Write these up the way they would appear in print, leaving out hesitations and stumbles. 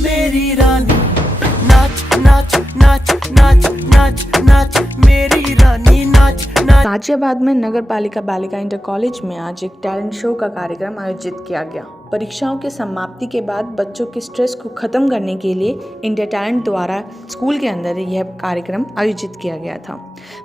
मेरी रानी नाच नाच नाच नाच नाच नाच मेरी रानी नाच नाच। गाजियाबाद में नगर पालिका बालिका इंटर कॉलेज में आज एक टैलेंट शो का कार्यक्रम आयोजित किया गया। परीक्षाओं के समाप्ति के बाद बच्चों के स्ट्रेस को खत्म करने के लिए इंडिया टैलेंट द्वारा स्कूल के अंदर यह कार्यक्रम आयोजित किया गया था।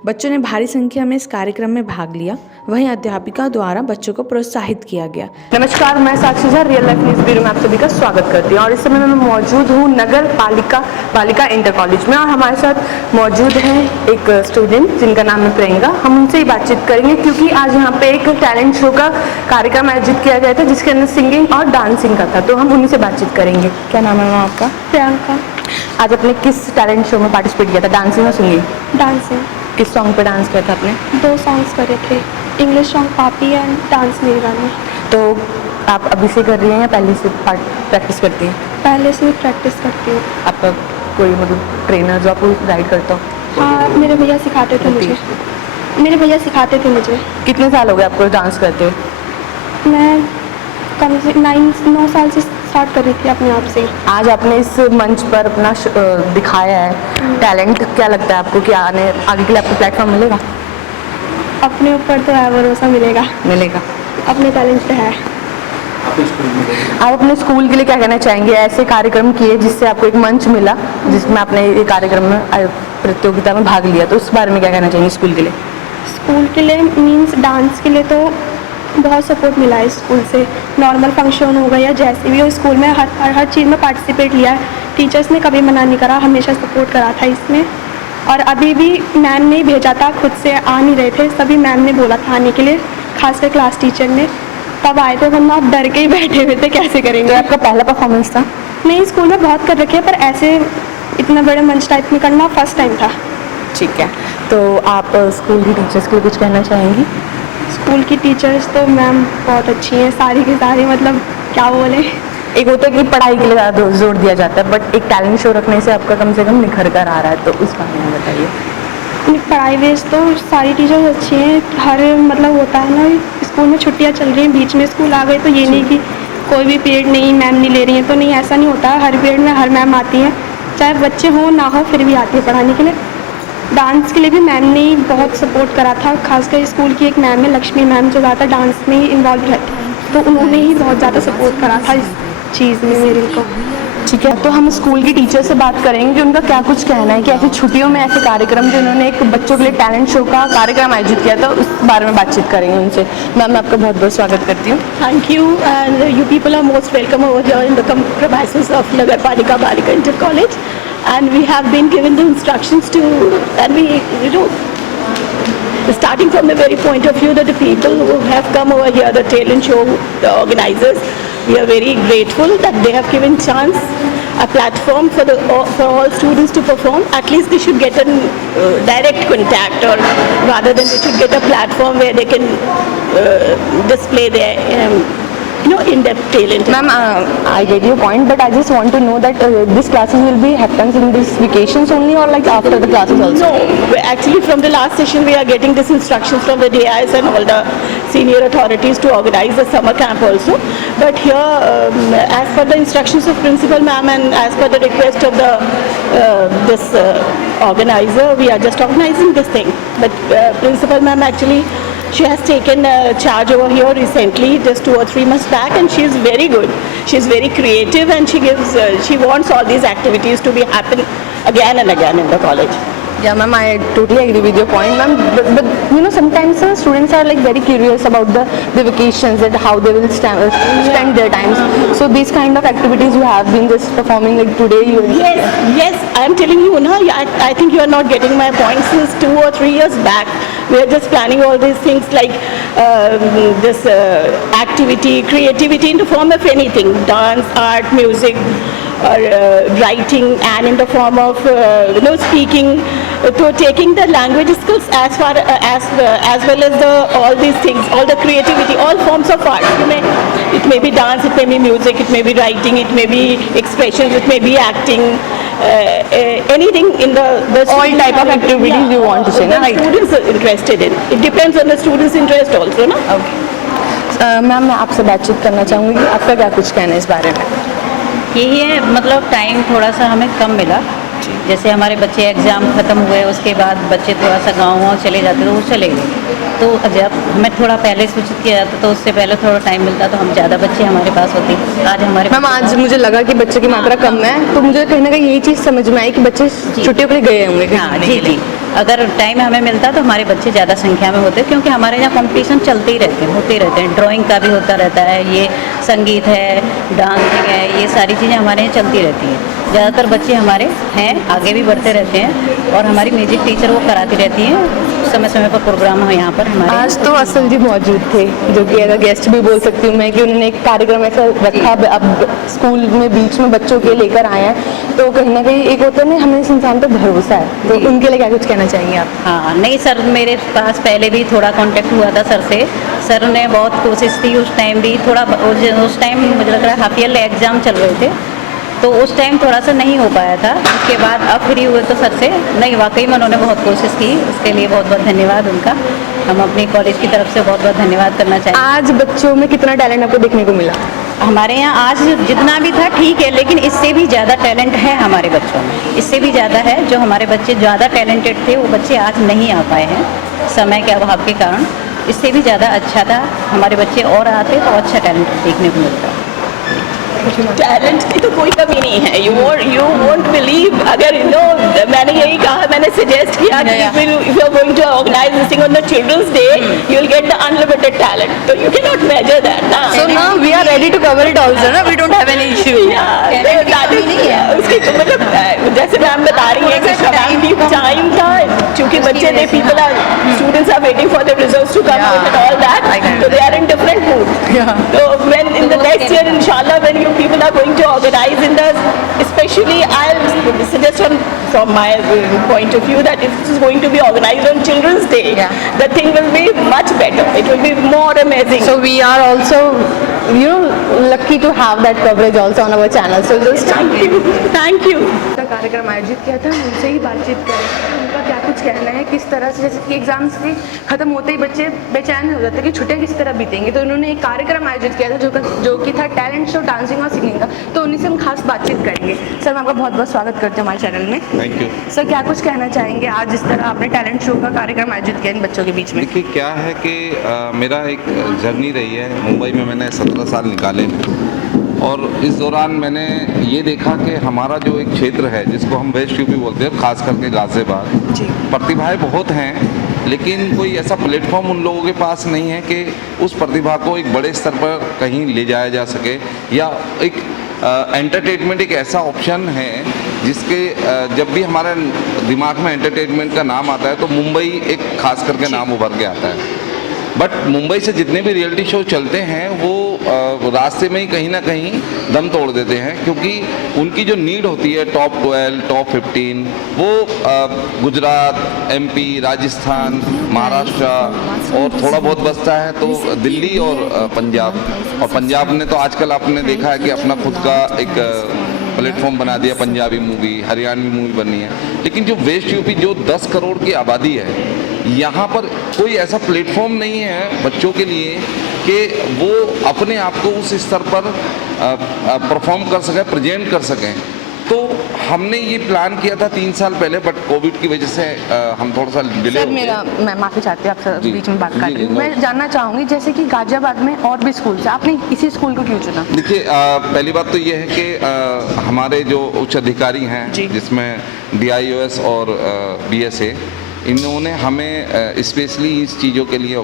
बच्चों ने भारी संख्या में इस कार्यक्रम में भाग लिया। वहीं अध्यापिका द्वारा बच्चों को प्रोत्साहित किया गया। नमस्कार, मैं Sakshi Jha real life news bureau में आप सभी का स्वागत करती हूँ और इस समय मैं मौजूद हूँ नगर पालिका बालिका इंटर कॉलेज में और हमारे साथ मौजूद हैं एक स्टूडेंट जिनका नाम है प्रियंका। हम उनसे ही बातचीत करेंगे क्योंकि आज यहाँ पे एक टैलेंट शो का कार्यक्रम आयोजित किया गया था जिसके अंदर सिंगिंग और डांसिंग का था, तो हम उन्हीं से बातचीत करेंगे। क्या नाम है मैम आपका? प्रियंका। आज आपने किस टैलेंट शो में पार्टिसिपेट किया था, डांसिंग और सिंगिंग? डांसिंग। किस सॉन्ग पे डांस किया था आपने? 2 सॉन्ग्स करे थे, इंग्लिश सॉन्ग पापी एंड डांस मेरी रानी। तो आप अभी से कर रही हैं या पहले से प्रैक्टिस करती हैं? पहले से ही प्रैक्टिस करती हूँ। आपका कोई मतलब ट्रेनर जो आपको गाइड करता हो? हाँ, मेरे भैया सिखाते थे मुझे। कितने साल हो गए आपको डांस करते हुए? मैं कम से 9 साल से स्टार्ट कर रही थी अपने आप से। आज आपने इस मंच पर अपना दिखाया है टैलेंट, क्या लगता है आपको कि आगे के लिए आपको प्लेटफॉर्म मिलेगा? अपने ऊपर तो है भरोसा, मिलेगा। अपने टैलेंट पे है। आप अपने स्कूल के लिए क्या कहना चाहेंगे? ऐसे कार्यक्रम किए जिससे आपको एक मंच मिला, जिसमें आपने ये कार्यक्रम में प्रतियोगिता में भाग लिया, तो उस बारे में क्या कहना चाहेंगे स्कूल के लिए? स्कूल के लिए मीन्स डांस के लिए तो बहुत सपोर्ट मिला है स्कूल से। नॉर्मल फंक्शन हो गया या जैसे भी हो, स्कूल में हर चीज़ में पार्टिसिपेट लिया है। टीचर्स ने कभी मना नहीं करा, हमेशा सपोर्ट करा था इसमें। और अभी भी मैम ने भेजा था, खुद से आ नहीं रहे थे, सभी मैम ने बोला था आने के लिए, खासकर क्लास टीचर ने, तब आए थे, वरना आप डर के ही बैठे हुए थे कैसे करेंगे। तो आपका पहला परफॉर्मेंस था? नहीं, स्कूल में बहुत कर रखे हैं पर ऐसे इतना बड़े मंच टाइप में करना फर्स्ट टाइम था। ठीक है, तो आप स्कूल की टीचर्स के लिए कुछ कहना चाहेंगी? स्कूल की टीचर्स तो मैम बहुत अच्छी हैं, सारी की सारी, मतलब क्या बोले। एक होता है कि पढ़ाई के लिए ज़्यादा जोर दिया जाता है, बट एक टैलेंट शो रखने से आपका कम से कम निखर कर आ रहा है, तो उस बारे में बताइए। पढ़ाई बेस तो सारी टीचर्स अच्छी हैं। हर मतलब होता है ना, स्कूल में छुट्टियां चल रही हैं, बीच में स्कूल आ गए, तो ये नहीं कि कोई भी पीरियड नहीं मैम नहीं ले रही हैं, तो नहीं, ऐसा नहीं होता है। हर पीरियड में हर मैम आती हैं, चाहे बच्चे हों ना हो, फिर भी आती है पढ़ाने के लिए। डांस के लिए भी मैम ने बहुत सपोर्ट करा था, खासकर स्कूल की एक मैम है लक्ष्मी मैम, जो ज़्यादा डांस में ही इन्वॉल्व रहती है, तो उन्होंने ही बहुत ज़्यादा सपोर्ट करा था इस चीज़ में मेरे को। ठीक है, तो हम स्कूल की टीचर से बात करेंगे कि उनका क्या कुछ कहना है कि ऐसी छुट्टियों में ऐसे कार्यक्रम जो उन्होंने एक बच्चों के लिए टैलेंट शो का कार्यक्रम आयोजित किया था, उस बारे में बातचीत करेंगे उनसे। मैम, मैं आपका बहुत बहुत स्वागत करती हूँ। Thank you, and you people are most welcome over here in the premises of Nagar Palika Balika Inter College, and we have been given the instructions to, and we, starting from the very point of view that the people who have come over here, the talent show, the organizers, we are very grateful that they have given chance, a platform for all students to perform. At least they should get a direct contact, or rather than they should get a platform where they can display their in-depth talent. Ma'am, I get your point, but I just want to know that this classes will be happens in these vacations only, or like after the classes also? No, actually from the last session we are getting this instructions from the DIS and all the senior authorities to organize the summer camp also. But here, as per the instructions of principal ma'am and as per the request of the this organizer, we are just organizing this thing. But principal ma'am actually, she has taken charge over here recently, just 2 or 3 months back, and she is very good. She is very creative, and she wants all these activities to be happen again and again in the college. Yeah, ma'am, I totally agree with your point, ma'am. But you know, sometimes students are like very curious about the vacations, that how they will spend their times. So these kind of activities you have been just performing like today. Yes, I am telling you, na. I think you are not getting my point. Since 2 or 3 years back, we are just planning all these things like this activity, creativity in the form of anything, dance, art, music, or writing, and in the form of speaking, to taking the language skills as far as well as all these things, all the creativity, all forms of art. It may be dance, it may be music, it may be writing, it may be expressions, it may be acting, anything in the all type of activities you want to say, the students are interested in. It depends on the students' interest also, na? Okay. Ma'am, मैं आपसे बातचीत करना चाहूँगी कि आपका क्या कुछ कहना है इस बारे में? यही है, मतलब टाइम थोड़ा सा हमें कम मिला। जैसे हमारे बच्चे एग्ज़ाम ख़त्म हुए, उसके बाद बच्चे थोड़ा सा गाँव चले जाते तो वो चले गए। तो जब हमें थोड़ा पहले सूचित किया जाता तो उससे पहले थोड़ा टाइम मिलता तो हम ज़्यादा बच्चे हमारे पास होते। आज हमारे मैम आज मुझे लगा कि बच्चों की मात्रा कम है, तो मुझे कहीं ना कहीं यही चीज़ समझ में आई कि बच्चे छुट्टियों के लिए गए होंगे कहीं हाँ घूमने जी के लिए। जी, अगर टाइम हमें मिलता तो हमारे बच्चे ज़्यादा संख्या में होते, क्योंकि हमारे यहाँ कंपटीशन चलते ही रहते हैं, होते ही रहते हैं। ड्राइंग का भी होता रहता है, ये संगीत है, डांसिंग है, ये सारी चीज़ें हमारे यहाँ चलती रहती हैं। ज़्यादातर बच्चे हमारे हैं, आगे भी बढ़ते रहते हैं और हमारी म्यूजिक टीचर वो कराती रहती हैं, समय समय पर प्रोग्राम है यहाँ पर हमारे। आज तो असल जी मौजूद थे, जो कि एज अ गेस्ट भी बोल सकती हूँ मैं कि उन्होंने एक कार्यक्रम ऐसा रखा, अब स्कूल में बीच में बच्चों के लेकर आए हैं, तो कहीं ना कहीं एक होता है ना, हमें इस इंसान पर भरोसा है, तो उनके लिए क्या कुछ कहना चाहेंगे आप? हाँ नहीं सर, मेरे पास पहले भी थोड़ा कांटेक्ट हुआ था सर से। सर ने बहुत कोशिश की, उस टाइम भी थोड़ा, उस टाइम मुझे लग रहा है हाफ ईयरली एग्ज़ाम चल रहे थे, तो उस टाइम थोड़ा सा नहीं हो पाया था। उसके बाद अब फ्री हुए तो सर से नहीं, वाकई में उन्होंने बहुत कोशिश की, उसके लिए बहुत बहुत धन्यवाद उनका। हम अपनी कॉलेज की तरफ से बहुत बहुत धन्यवाद करना चाहेंगे। आज बच्चों में कितना टैलेंट आपको देखने को मिला? हमारे यहाँ आज जितना भी था ठीक है, लेकिन इससे भी ज़्यादा टैलेंट है हमारे बच्चों में, इससे भी ज़्यादा है। जो हमारे बच्चे ज़्यादा टैलेंटेड थे वो बच्चे आज नहीं आ पाए हैं समय के अभाव के कारण। इससे भी ज़्यादा अच्छा था, हमारे बच्चे और आते तो अच्छा टैलेंट देखने को मिलता। टैलेंट की तो कोई कमी नहीं है। यू वोंट बिलीव, अगर मैंने यही कहा, मैंने सजेस्ट किया कि if you are going to organize this thing on the children's day, you will get the unlimited talent, तो you can not measure that ना। So now we are ready to cover it also, ना? We don't have any issue. उसकी मतलब जैसे ma'am बता रही है कि टाइम था, क्योंकि बच्चे they people are students are waiting for the results to come out and all that, so they are in different mood. So when in the next year inshallah, when you people are going to organize in the, especially I'll suggest from my point of view that if it is going to be organized on Children's Day, the thing will be much better, it will be more amazing. So we are also, lucky to have that coverage also on our channel. So just thank you. का कार्यक्रम आयोजित किया था, उनसे ही बातचीत करें उनका क्या कुछ कहना है, किस तरह से, जैसे कि एग्जाम्स से खत्म होते ही बच्चे बेचैन हो जाते हैं कि छुट्टियां किस तरह बीतेंगी, तो उन्होंने एक कार्यक्रम आयोजित किया था जो कि था टैलेंट शो, डांसिंग और सिंगिंग का, तो उन्हीं से हम खास बातचीत करेंगे। सर मैं आपका बहुत बहुत स्वागत करती हूँ हमारे चैनल में। थैंक यू सर क्या कुछ कहना चाहेंगे आज जिस तरह आपने टैलेंट शो का कार्यक्रम आयोजित किया इन बच्चों के बीच में? देखिए क्या है कि मेरा एक जर्नी रही है, मुंबई में मैंने 17 साल निकाले और इस दौरान मैंने ये देखा कि हमारा जो एक क्षेत्र है जिसको हम वेस्ट यूपी बोलते हैं, खास करके गाजियाबाद, प्रतिभाएं बहुत हैं, लेकिन कोई ऐसा प्लेटफॉर्म उन लोगों के पास नहीं है कि उस प्रतिभा को एक बड़े स्तर पर कहीं ले जाया जा सके, या एक एंटरटेनमेंट एक ऐसा ऑप्शन है जिसके जब भी हमारे दिमाग में एंटरटेनमेंट का नाम आता है तो मुंबई एक खास करके नाम उभर के आता है। बट मुंबई से जितने भी रियलिटी शो चलते हैं वो रास्ते में ही कहीं ना कहीं दम तोड़ देते हैं, क्योंकि उनकी जो नीड होती है टॉप 12, टॉप 15, वो गुजरात, एमपी, राजस्थान, महाराष्ट्र और थोड़ा बहुत बचता है तो दिल्ली और पंजाब। और पंजाब ने तो आजकल आपने देखा है कि अपना खुद का एक प्लेटफॉर्म बना दिया, पंजाबी मूवी, हरियाणवी मूवी बनी है। लेकिन जो वेस्ट यूपी जो 10 करोड़ की आबादी है, यहाँ पर कोई ऐसा प्लेटफॉर्म नहीं है बच्चों के लिए कि वो अपने आप को उस स्तर पर परफॉर्म कर सकें, प्रेजेंट कर सकें। तो हमने ये प्लान किया था 3 साल पहले, बट कोविड की वजह से हम थोड़ा सा डिले हो गए। मैं माफ़ी चाहती हूँ आपसे बीच में बात जी, कर रही हूँ। जी, मैं जानना चाहूँगी जैसे कि गाजियाबाद में और भी स्कूल है, आपने इसी स्कूल को क्यों चुना? देखिए पहली बात तो ये है कि हमारे जो उच्च अधिकारी हैं जिसमें DIOS और BSA, इन्होंने हमें स्पेशली इस चीज़ों के लिए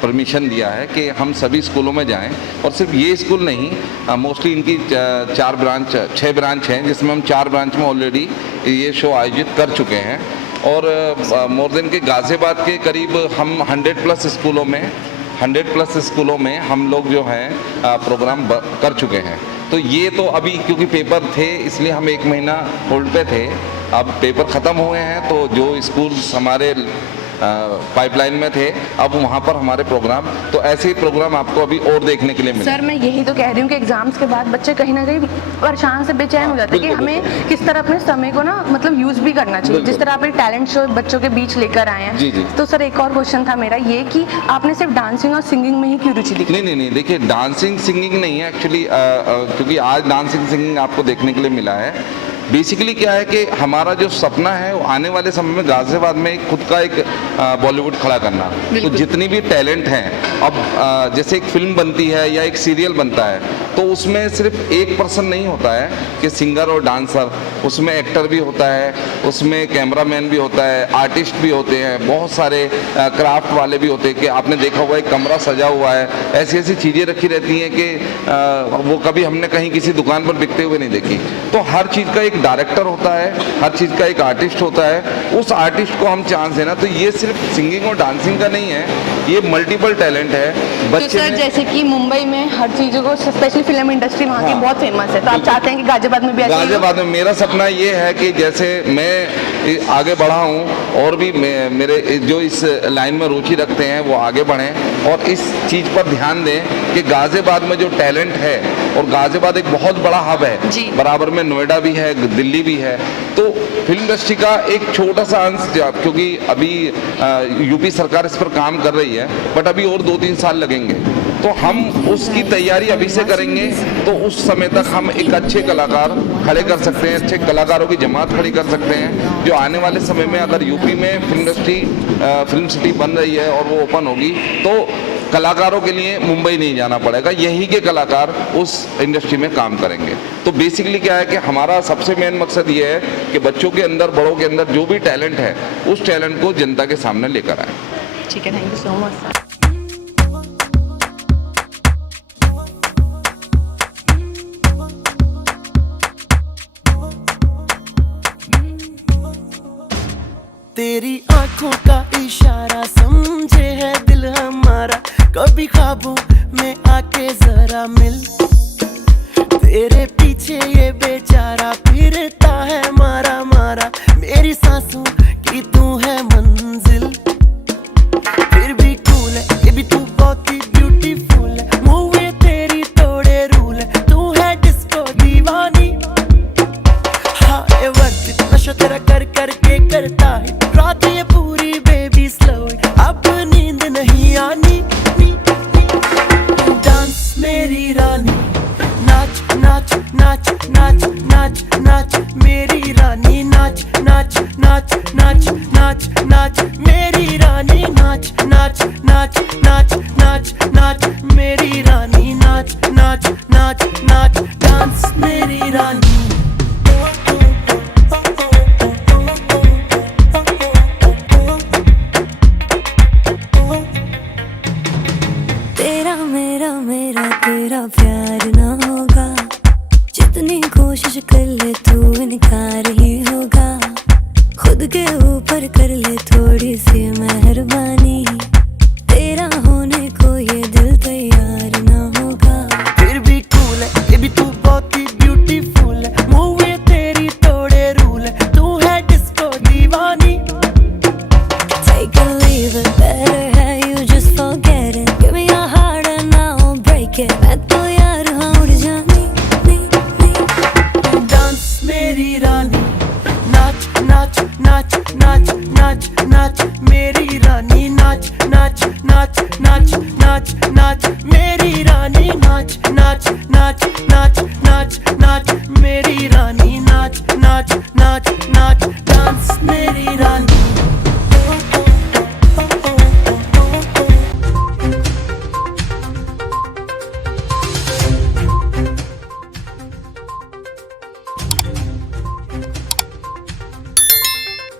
परमिशन दिया है कि हम सभी स्कूलों में जाएं। और सिर्फ ये स्कूल नहीं, मोस्टली इनकी 6 ब्रांच हैं, जिसमें हम 4 ब्रांच में ऑलरेडी ये शो आयोजित कर चुके हैं। और मोर देन के गाजियाबाद के करीब हम 100+ स्कूलों में हम लोग जो हैं प्रोग्राम कर चुके हैं। तो ये तो अभी क्योंकि पेपर थे इसलिए हम 1 महीना होल्ड पे थे, अब पेपर ख़त्म हुए हैं तो जो स्कूल्स हमारे पाइपलाइन में थे, अब वहाँ पर हमारे प्रोग्राम, तो ऐसे ही प्रोग्राम आपको अभी और देखने के लिए मिले। सर मैं यही तो कह रही हूँ कि एग्जाम्स के बाद बच्चे कहीं ना कहीं परेशान से बेचैन हो जाते हैं कि हमें किस तरह अपने समय को ना मतलब यूज भी करना चाहिए, जिस तरह आपने टैलेंट शो बच्चों के बीच लेकर आए हैं। जी जी। तो सर एक और क्वेश्चन था मेरा ये कि आपने सिर्फ डांसिंग और सिंगिंग में ही क्यों रुचि दिखाई? नहीं, देखिए डांसिंग सिंगिंग नहीं है एक्चुअली, क्योंकि आज डांसिंग सिंगिंग आपको देखने के लिए मिला है। बेसिकली क्या है कि हमारा जो सपना है वो आने वाले समय में गाजियाबाद में खुद का एक बॉलीवुड खड़ा करना। तो जितनी भी टैलेंट हैं, अब जैसे एक फिल्म बनती है या एक सीरियल बनता है, तो उसमें सिर्फ एक पर्सन नहीं होता है कि सिंगर और डांसर, उसमें एक्टर भी होता है, उसमें कैमरामैन भी होता है, आर्टिस्ट भी होते हैं, बहुत सारे क्राफ्ट वाले भी होते हैं। कि आपने देखा हुआ एक कमरा सजा हुआ है, ऐसी ऐसी चीज़ें रखी रहती हैं कि वो कभी हमने कहीं किसी दुकान पर बिकते हुए नहीं देखी। तो हर चीज़ का एक डायरेक्टर होता है, हर चीज़ का एक आर्टिस्ट होता है, उस आर्टिस्ट को हम चांस देना। तो ये सिर्फ सिंगिंग और डांसिंग का नहीं है, ये मल्टीपल टैलेंट है तो सर जैसे कि मुंबई में हर चीज़ों को स्पेशली फिल्म इंडस्ट्री वहाँ की बहुत फेमस है, तो आप चाहते हैं कि गाजियाबाद में भी ऐसे ही हो? गाजियाबाद में मेरा सपना ये है कि जैसे मैं आगे बढ़ा हूँ और भी मेरे जो इस लाइन में रुचि रखते हैं वो आगे बढ़ें और इस चीज़ पर ध्यान दें कि गाजियाबाद में जो टैलेंट है, और गाजियाबाद एक बहुत बड़ा हब है, बराबर में नोएडा भी है, दिल्ली भी है, तो फिल्म इंडस्ट्री का एक छोटा सा अंश, क्योंकि अभी यूपी सरकार इस पर काम कर रही है, बट अभी और 2-3 साल लगेंगे, तो हम उसकी तैयारी अभी से करेंगे तो उस समय तक हम एक अच्छे कलाकार खड़े कर सकते हैं, अच्छे कलाकारों की जमात खड़ी कर सकते हैं, जो आने वाले समय में अगर यूपी में फिल्म इंडस्ट्री फिल्म सिटी बन रही है और वो ओपन होगी, तो कलाकारों के लिए मुंबई नहीं जाना पड़ेगा, यहीं के कलाकार उस इंडस्ट्री में काम करेंगे। तो बेसिकली क्या है कि हमारा सबसे मेन मकसद ये है कि बच्चों के अंदर, बड़ों के अंदर जो भी टैलेंट है, उस टैलेंट को जनता के सामने लेकर आए। ठीक है, thank you so much sir. तेरी आंखों का इशारा समझे है दिल हमारा, कभी ख्वाबों में आके जरा मिल। तेरे पीछे ये बेचारा फिरता है मारा मारा, मेरी सांसों की तू है मंजिल। फिर भी कूल है ये भी तू बहुत ही ब्यूटीफुल है, मूव ये तेरी तोड़े रूल है, तू है डिस्को दीवानी। हाँ ये वर्जिश नशा तेरा कर करके करता है रात ये पूरी बेबी स्लो, अब नींद नहीं आनी। डांस मेरी रानी, नाच नाच नाच नाच नाच नाच मेरी रानी, नाच नाच नाच नाच नाच नाच मेरी रानी, नाच नाच नाच नाच नाच नाच मेरी रानी, नाच नाच नाच नाच डांस मेरी रानी। तेरा प्यार ना होगा, जितनी कोशिश कर ले तू इनकार ही होगा। खुद के ऊपर कर ले थोड़ी सी मेहरबानी, तेरा होने को ये दिल तैयार ना होगा। फिर भी कूल है ये भी तू बहुत ही ब्यूटीफुल है, मूव ये तेरी तोड़े रूल है, तू है disco Deewani. Take a leave it, better have you just forget it, give me your heart and I'll break it। मैं तो यार हाँ उड़ जानी डांस मेरी रानी, नाच नाच नाच नाच नाच नाच मेरी रानी, नाच नाच नाच नाच नाच नाच मेरी रानी, नाच नाच नाच नाच नाच नाच मेरी रानी, नाच नाच नाच नाच